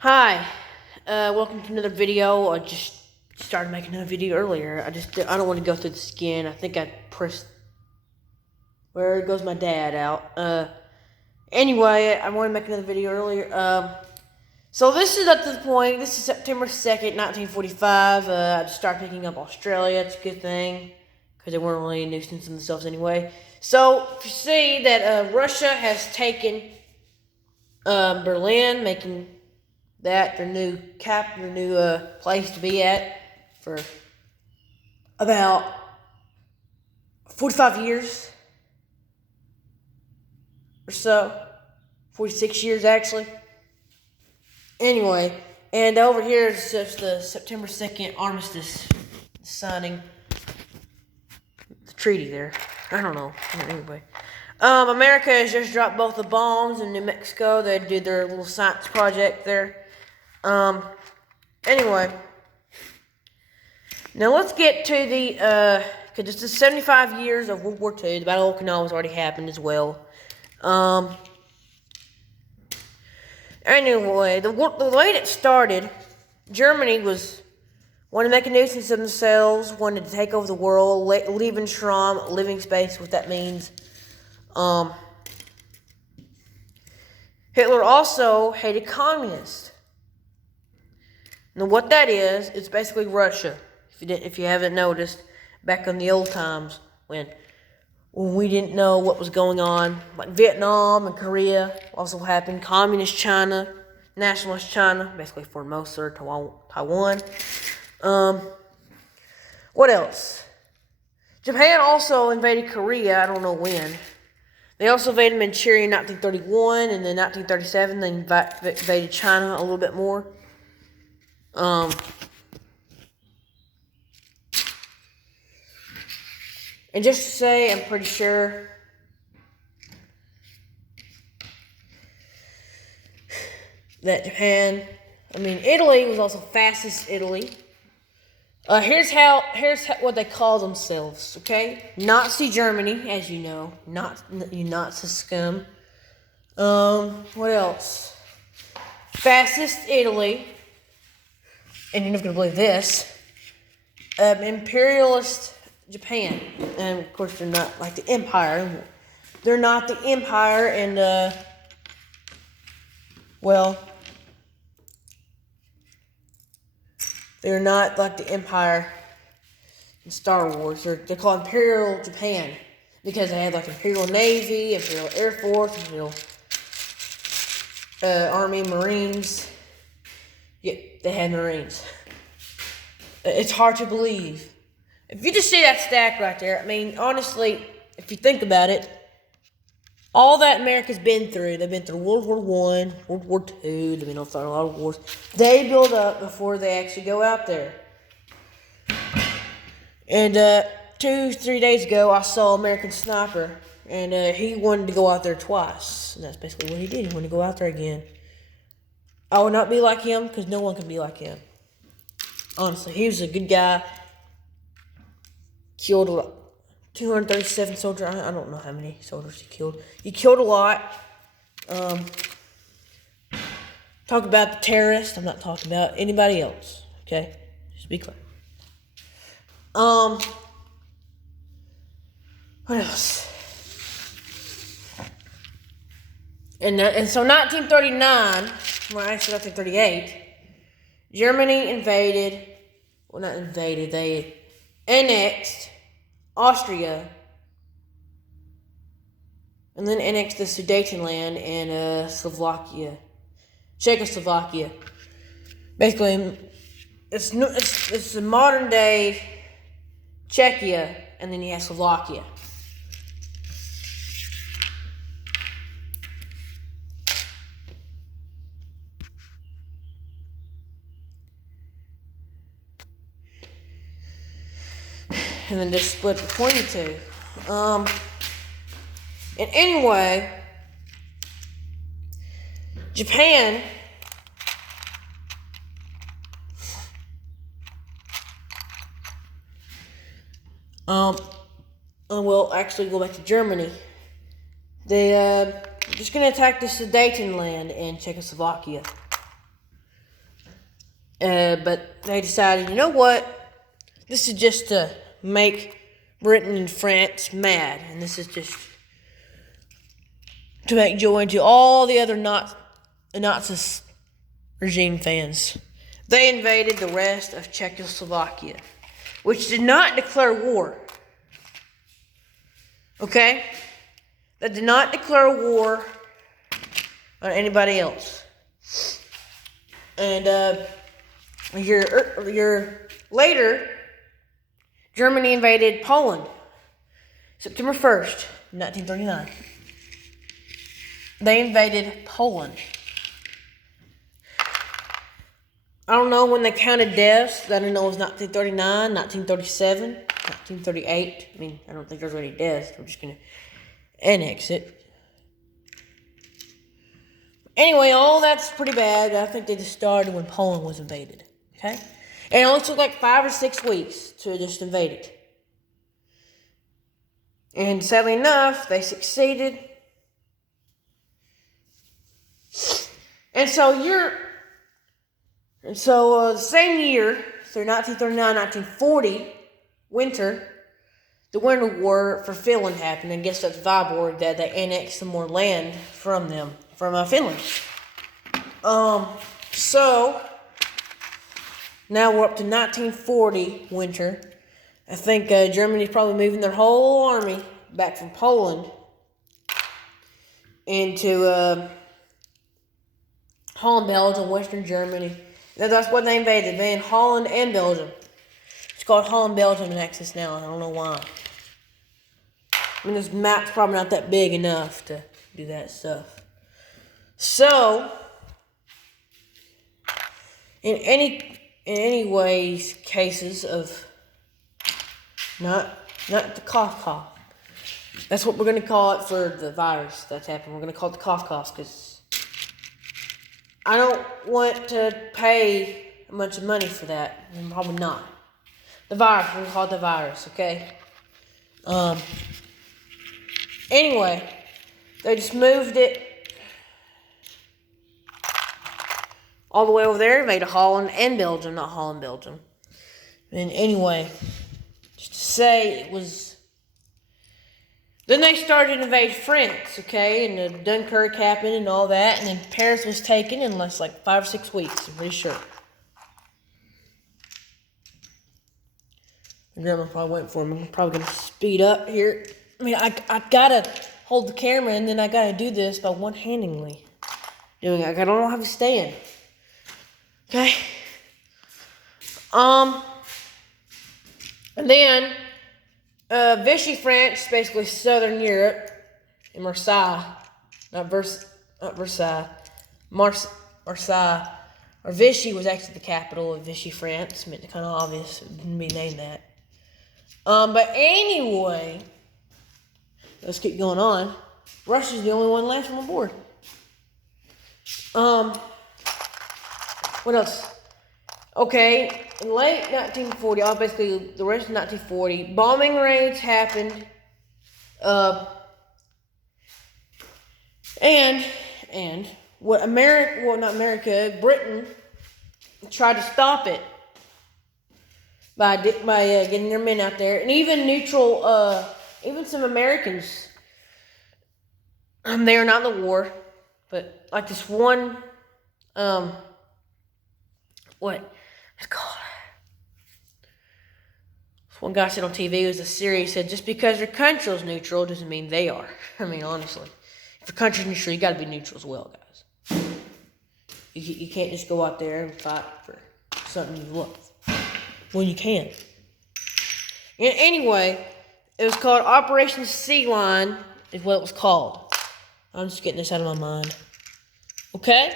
Hi, welcome to another video. I just started making another video earlier. I don't want to go through this again. I think I pressed, where goes my dad out? Anyway, I wanted to make another video earlier. So this is up to the point, this is September 2nd, 1945. I just started picking up Australia. It's a good thing, because they weren't really a nuisance themselves anyway. So, you see that Russia has taken Berlin, making that their new place to be at for about 45 years or so. 46 years, actually. Anyway, and over here is just the September 2nd armistice signing. The treaty there. I don't know. Anyway. America has just dropped both the bombs in New Mexico. They did their little science project there. Anyway. Now let's get to the, because it's the 75 years of World War II. The Battle of Okinawa has already happened as well. Anyway, the way it started, Germany wanted to make a nuisance of themselves, wanted to take over the world, Lebensraum, living space, what that means. Hitler also hated communists. Now, what that is, it's basically Russia. If you haven't noticed, back in the old times when we didn't know what was going on, like Vietnam and Korea also happened. Communist China, nationalist China, basically Formosa, Taiwan. What else? Japan also invaded Korea. I don't know when. They also invaded Manchuria in 1931, and then 1937 they invaded China a little bit more. And just to say, I'm pretty sure that Italy was also fascist Italy. Here's what they call themselves, okay? Nazi Germany, as you know, you Nazi scum. What else? Fascist Italy, and you're never gonna believe this. Imperialist Japan, and of course they're not like the empire. They're not the empire, and they're not like the empire in Star Wars. They're called Imperial Japan because they had like Imperial Navy, Imperial Air Force, Imperial Army, Marines. Yeah, they had Marines. It's hard to believe. If you just see that stack right there, honestly, if you think about it, all that America's been through, they've been through World War I, World War II, they've been through a lot of wars. They build up before they actually go out there. And 2-3 days ago, I saw American Sniper, and he wanted to go out there twice. And that's basically what he did. He wanted to go out there again. I would not be like him, because no one can be like him. Honestly, he was a good guy. Killed 237 soldiers. I don't know how many soldiers he killed. He killed a lot. Talk about the terrorists. I'm not talking about anybody else. Okay? Just be clear. What else? And so 1939, well actually 1938, Germany invaded, well not invaded, they annexed Austria, and then annexed the Sudetenland and Czechoslovakia. Basically, it's the modern day Czechia, and then you have Slovakia. And then just split between the two. And anyway, Japan we'll actually go back to Germany. They just gonna attack the Sudetenland in Czechoslovakia. But they decided, you know what? This is just to make Britain and France mad, and this is just to make joy to all the other Nazi regime fans. They invaded the rest of Czechoslovakia, which did not declare war. Okay? That did not declare war on anybody else. And a year later, Germany invaded Poland, September 1st, 1939. They invaded Poland. I don't know when they counted deaths. I don't know it was 1939, 1937, 1938. I mean, I don't think there's any deaths. We're just going to annex it. Anyway, all that's pretty bad. I think they just started when Poland was invaded. Okay? And it only took like 5 or 6 weeks to just invade it. And sadly enough, they succeeded. And so the same year, so 1939, 1940, the Winter War for Finland happened. I guess that's Viborg, that they annexed some more land from them, from Finland. So now we're up to 1940 winter. I think Germany's probably moving their whole army back from Poland into Holland, Belgium, Western Germany. That's what they invaded. They invaded Holland and Belgium. It's called Holland, Belgium Axis now. I don't know why. I mean, this map's probably not that big enough to do that stuff. So, in any ways, cases of not the cough. That's what we're going to call it for the virus that's happened. We're going to call it the cough because I don't want to pay a bunch of money for that. I'm probably not. The virus, we're going to call it the virus, okay? Anyway, they just moved it all the way over there, made a Holland and Belgium, not Holland, Belgium. And anyway, just to say it was. Then they started to invade France, okay, and the Dunkirk happened and all that, and then Paris was taken in less like 5 or 6 weeks, I'm pretty sure. My grandma probably went for me. I'm probably gonna speed up here. I mean, I gotta hold the camera, and then I gotta do this by one-handedly doing it. I don't know how to stand. Okay. And then Vichy France, basically Southern Europe, in Marseille, not Versailles, Marseille, or Vichy was actually the capital of Vichy France. Meant kind of obvious, it didn't be named that. But anyway, let's keep going on. Russia's the only one left on the board. What else? Okay, in late 1940, basically the rest of 1940, bombing raids happened. And what Britain tried to stop it by getting their men out there, and even even some Americans. They are not in the war, but like this one, what it's called? This one guy said on TV, it was a series, said just because your country is neutral doesn't mean they are. I mean, honestly, if your country's neutral, you got to be neutral as well, guys. You can't just go out there and fight for something you love. Well, you can. And anyway, it was called Operation Sea Lion, is what it was called. I'm just getting this out of my mind. Okay?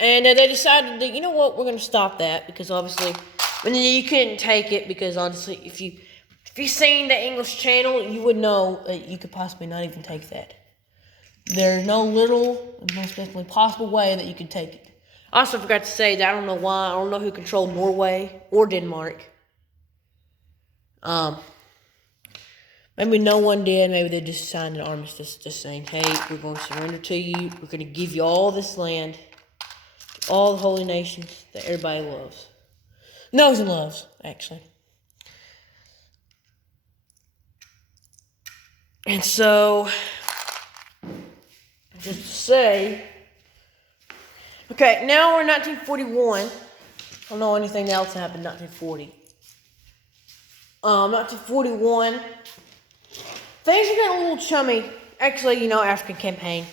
And they decided that, you know what, we're going to stop that, because obviously, you couldn't take it, because honestly, if you seen the English channel, you would know that you could possibly not even take that. There's no literal, most definitely possible way that you could take it. I also forgot to say that I don't know why, I don't know who controlled Norway or Denmark. Maybe no one did. Maybe they just signed an armistice just saying, hey, we're going to surrender to you. We're going to give you all this land. all the holy nations that everybody loves. Knows and loves, actually. And so, just to say, okay, now we're in 1941. I don't know anything else happened in 1940. 1941, things are getting a little chummy. Actually, African campaign.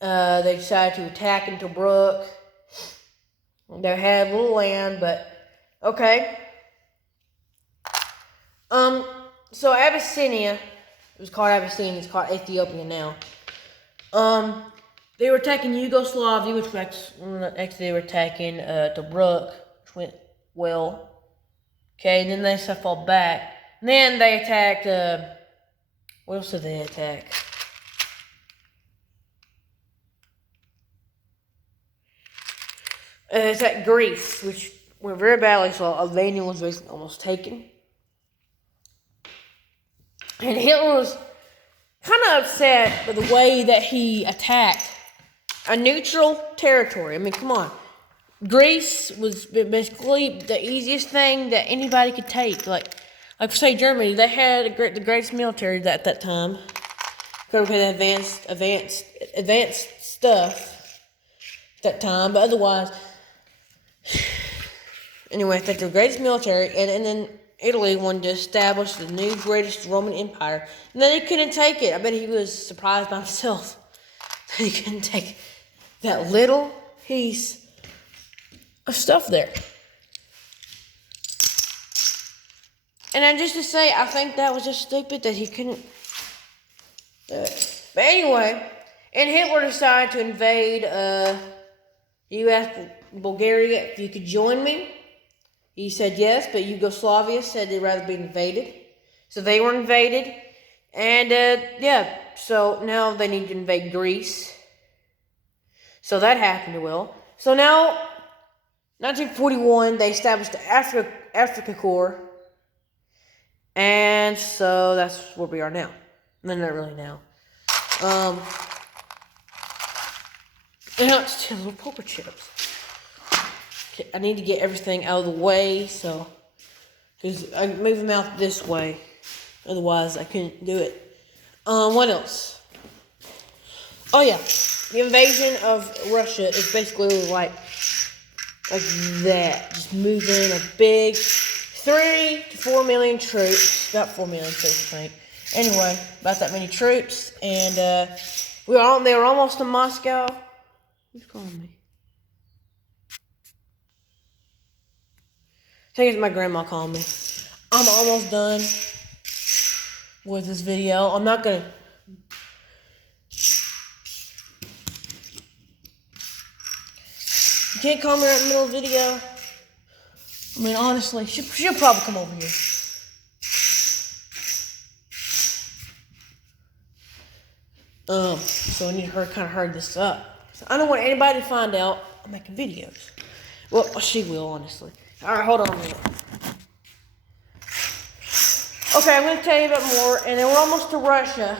They decided to attack into Tobruk. They had a little land, but okay. So Abyssinia, it was called Abyssinia. It's called Ethiopia now. They were attacking Yugoslavia, which actually they were attacking Tobruk, which went well. Okay, and then they fell back. And then they attacked. What else did they attack? They attacked Greece, which went very badly. So Albania was basically almost taken. And Hitler was kind of upset with the way that he attacked a neutral territory. I mean, come on. Greece was basically the easiest thing that anybody could take. Like say, Germany, they had the greatest military at that time. Because they had advanced stuff at that time. But otherwise, anyway, they had the greatest military. And then Italy wanted to establish the new greatest Roman Empire. And then they couldn't take it. I bet he was surprised by himself. He couldn't take that little piece of stuff there. And then just to say, I think that was just stupid that he couldn't do it. But anyway, and Hitler decided to invade, you asked Bulgaria if you could join me. He said yes, but Yugoslavia said they'd rather be invaded. So they were invaded. And, so now they need to invade Greece. So that happened well. So now, 1941, they established the Africa Corps. And so that's where we are now. No, not really now. And now it's 2 little poker chips. Okay, I need to get everything out of the way, so because I move them out this way. Otherwise, I couldn't do it. What else? Oh yeah, the invasion of Russia is basically like that, just moving a big 3 to 4 million troops, about 4 million troops, I think. Anyway, about that many troops, and they were almost in Moscow. Who's calling me? I think it's my grandma calling me. I'm almost done with this video. I'm not gonna. You can't call me right in the middle of the video. I mean, honestly, she'll probably come over here. So I need her to kind of hurry this up. So I don't want anybody to find out I'm making videos. Well, she will, honestly. All right, hold on a minute. Okay, I'm going to tell you about more. And then we're almost to Russia.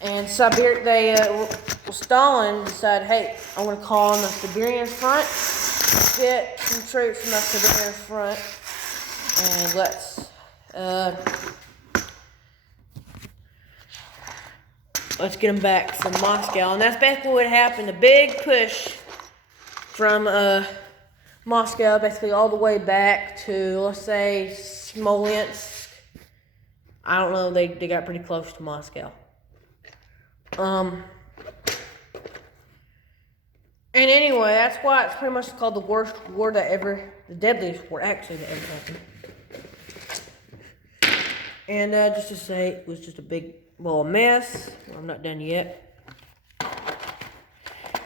And Siberia, Stalin decided, hey, I'm going to call on the Siberian front, get some troops from the Siberian front, and let's get them back from Moscow. And that's basically what happened. A big push from Moscow, basically all the way back to, let's say, Smolensk. I don't know, they got pretty close to Moscow. And anyway, that's why it's pretty much called the worst war the deadliest war actually that ever happened. And just to say, it was just a big, a mess. Well, I'm not done yet.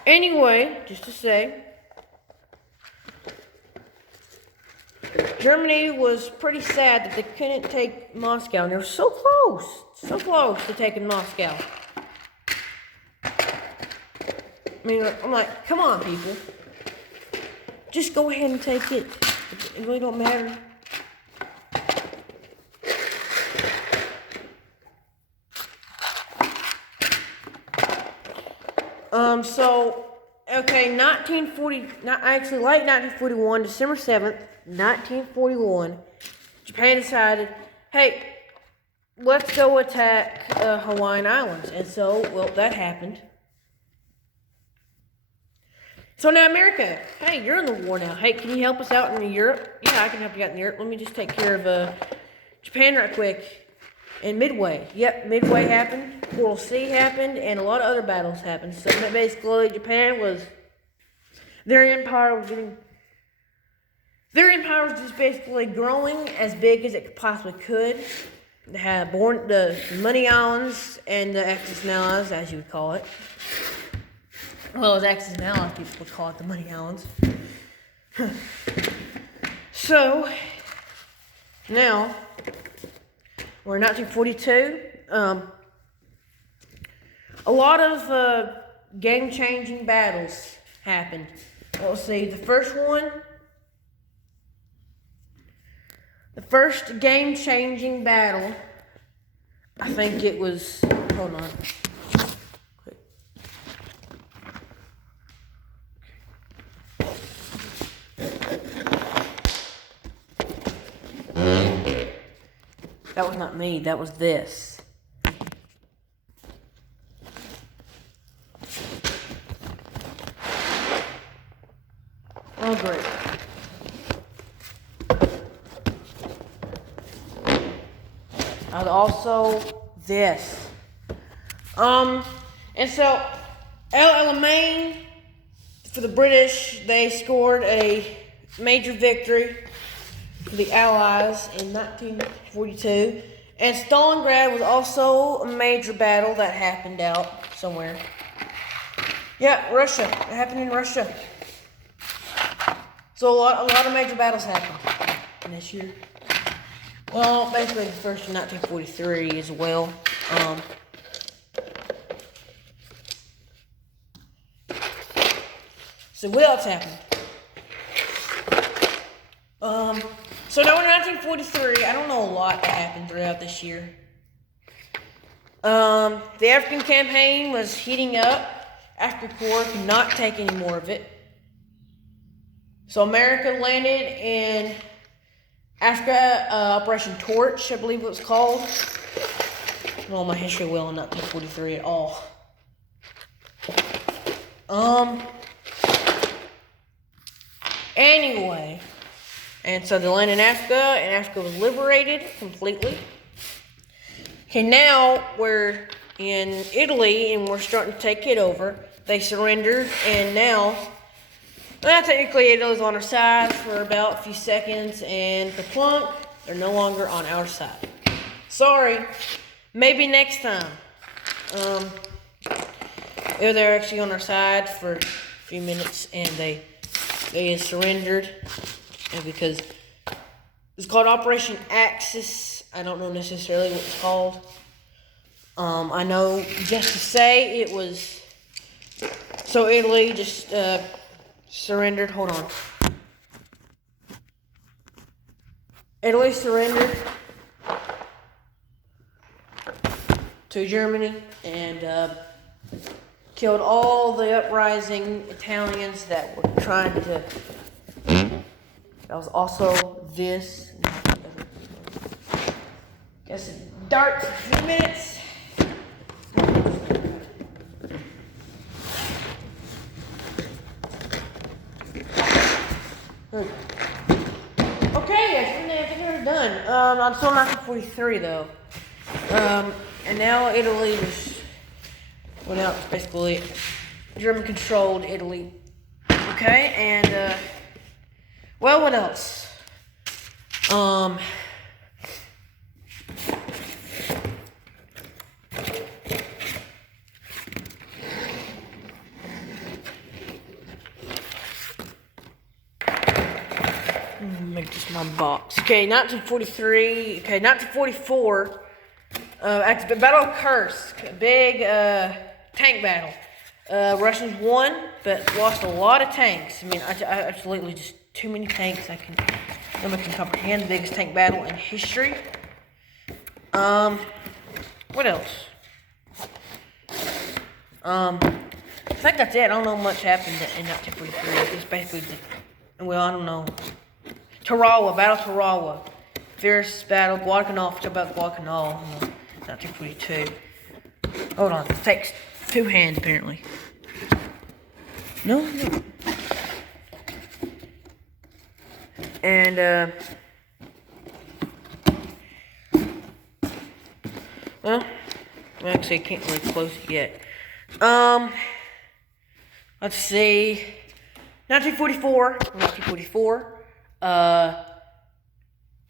Anyway, just to say, Germany was pretty sad that they couldn't take Moscow, and they were so close to taking Moscow. I mean, I'm like, come on, people. Just go ahead and take it. It really don't matter. So, Okay, 1940, not actually late 1941, December 7th, 1941, Japan decided, hey, let's go attack Hawaiian Islands. And so, well, that happened. So now America, hey, you're in the war now. Hey, can you help us out in Europe? Yeah, I can help you out in Europe. Let me just take care of Japan right quick. And Midway, yep, Midway happened. Coral Sea happened, and a lot of other battles happened. So basically, Japan was, their empire was just basically growing as big as it possibly could. They had born the Money Islands and the Axis and Allies, as you would call it. Well, as Axis and Allies, people would call it the Money Islands. So, now, we're in 1942. A lot of game-changing battles happened. Let's see, the first game-changing battle, I think it was, hold on. That was not me, that was this. Oh, great. And also this. And so, El Alamein, for the British, they scored a major victory for the Allies in 1942. And Stalingrad was also a major battle that happened out somewhere. Yeah, Russia. It happened in Russia. So a lot of major battles happened in this year. Well, basically the first in 1943 as well. So what else happened? So now in 1943, I don't know a lot that happened throughout this year. The African campaign was heating up. African Corps could not take any more of it. So America landed in Africa, Operation Torch, I believe it was called. I don't know my history well in 1943 at all. Anyway, and so they landed in Africa, and Africa was liberated completely. Okay, now we're in Italy, and we're starting to take it over. They surrendered, and now, well, technically Italy's on our side for about a few seconds, and kaplunk, they're no longer on our side. Sorry, maybe next time. They're actually on our side for a few minutes, and they surrendered, and because it's called Operation Axis. I don't know necessarily what it's called. I know just to say it was, so Italy just surrendered. Hold on. Italy surrendered to Germany and killed all the uprising Italians that were trying to. That was also this. Guess it darts a few minutes. Okay, I think we're done. I'm still not 1943 though. And now Italy was went out, basically German-controlled Italy. Okay, and well, what else? Make this my box. Okay, 1943. Okay, 1944. Battle of Kursk, a big tank battle. Russians won, but lost a lot of tanks. I mean, I absolutely just too many tanks. Nobody can comprehend the biggest tank battle in history. What else? think that's it. I don't know much happened in 1943. It's basically, well, I don't know. Tarawa, Battle of Tarawa. Fierce battle, Guadalcanal. Talk about Guadalcanal. 1942. Hold on. It takes 2 hands, apparently. No. And, well, actually, I can't really close it yet. Let's see. 1944.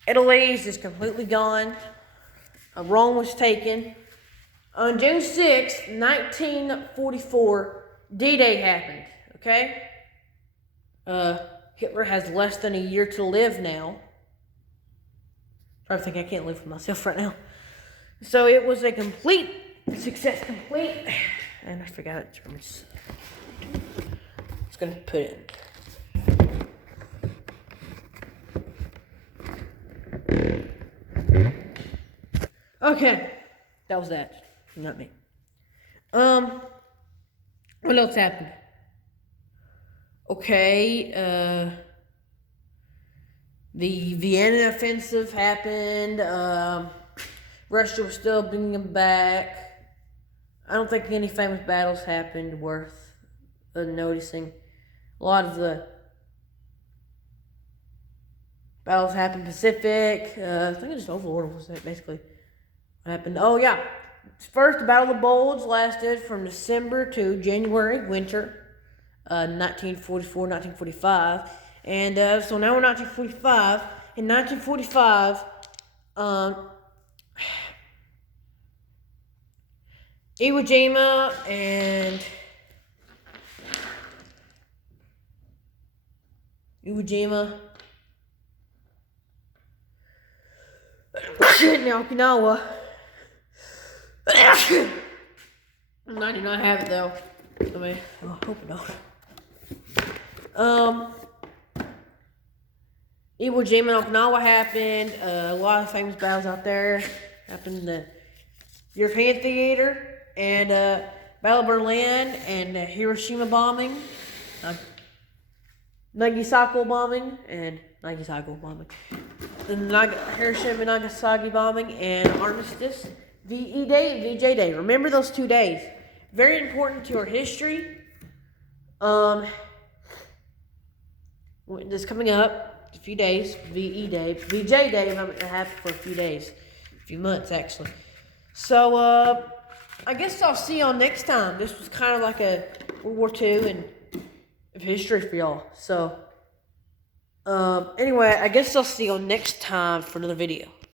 Italy is just completely gone. Rome was taken. On June 6th, 1944, D-Day happened, okay? Hitler has less than a year to live now. I think I can't live for myself right now. So it was a complete success, and I forgot it. I'm just gonna put it in. Okay, that was that. Not me. What else happened? Okay, the Vienna offensive happened. Russia was still bringing them back. I don't think any famous battles happened worth noticing. A lot of the battles happened Pacific. I think I just overlord was that basically what happened. Oh yeah, first the Battle of the Bulge lasted from December to January, winter, 1944, 1945, and so now we're 1945. In 1945, Iwo Jima and Okinawa. I do not have it though. I mean, I hope not. Iwo Jima and Okinawa happened. A lot of famous battles out there happened in the European theater. And Battle of Berlin and Hiroshima bombing, Nagasaki bombing, the Hiroshima and Nagasaki bombing, and Armistice, VE Day, and VJ Day. Remember those 2 days. Very important to our history. This coming up, a few days, VE Day, VJ Day, I'm going to have for a few days, a few months actually. So, I guess I'll see y'all next time. This was kind of like a World War II and of history for y'all. So, anyway, I guess I'll see y'all next time for another video.